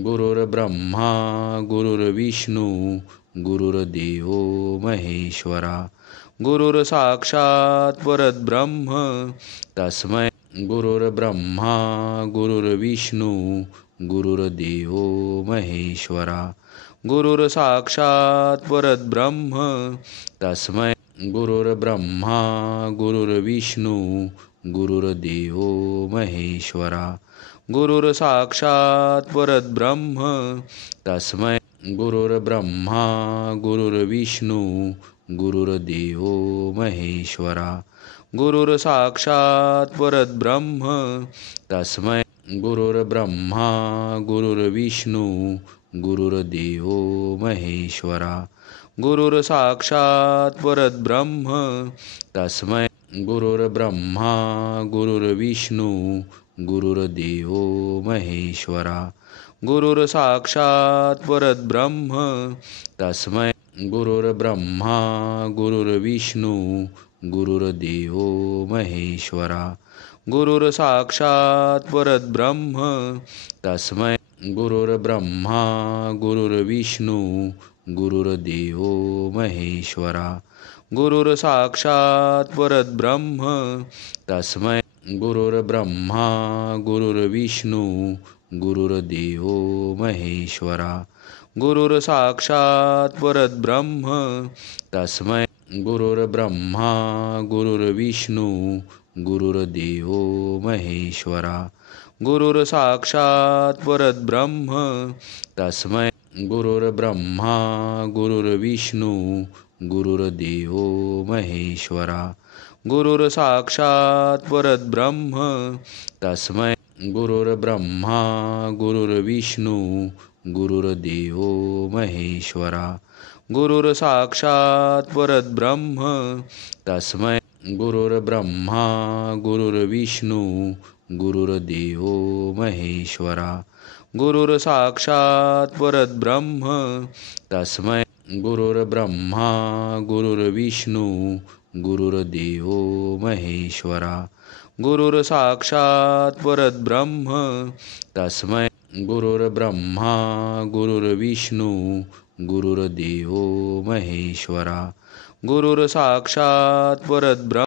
गुरुर्ब्रह्मा गुरुर्विष्णू गुरुर्देव महेश्वरा गुरुर्साक्षात् परब्रह्म तस्मै गुरुर्ब्रह्मा गुरुर्विष्णू गुरुर्देव महेश्वरा गुरुर्साक्षात् परब्रह्म तस्मै गुरुर्ब्रह्मा गुरुर्विष्णू गुरुर्देव महेश्वरा गुरुर्साक्षात् परब्रह्म तस्मै गुरुर्ब्रह्मा गुरुर्विष्णू गुरुर्देव महेश्वरा गुरुर्साक्षात् परब्रह्म तस्मै गुरुर्ब्रह्मा गुरुर्विष्णू गुरुर्देव महेश्वरा गुरुर्साक्षात् परब्रह्म तस्मै गुरुर्ब्रह्मा गुरुर्विष्णू गुरुर्देव महेश्वरा गुरुर्साक्षात् परब्रह्म तस्मै गुरुर्ब्रह्मा गुरुर्विष्णू गुरुर्देव महेश्वरा गुरुर्साक्षात् परब्रह्म तस्मै गुरुर्ब्रह्मा गुरुर्विष्णू गुरुर्देव महेश्वरा गुरुर्साक्षात् परब्रह्म तस्मै गुरुर्ब्रह्मा गुरुर्विष्णू गुरुर्देव महेश्वरा गुरुर्साक्षात् परब्रह्म तस्मै गुरुर्ब्रह्मा गुरुर्विष्णू गुरुर्देव महेश्वरा गुरुर्साक्षात् परब्रह्म तस्मै गुरुर्ब्रह्मा गुरुर्विष्णू गुरुर्देव महेश्वरा गुरुर्साक्षात् परब्रह्म तस्मै गुरुर्ब्रह्मा गुरुर्विष्णू गुरुर्देव महेश्वरा गुरुर्साक्षात् परब्रह्म तस्मै गुरुर्ब्रह्मा गुरुर्विष्णू गुरुर्देव महेश्वरा गुरुर्साक्षात् परब्रह्म तस्मै गुरुर्ब्रह्मा गुरुर्विष्णू गुरुर्देव महेश्वरा गुरुर्साक्षात् परब्रह्म तस्मै गुरुर्ब्रह्मा गुरुर्विष्णू गुरुर्देव महेश्वरा गुरुर्साक्षात् परब्रह्म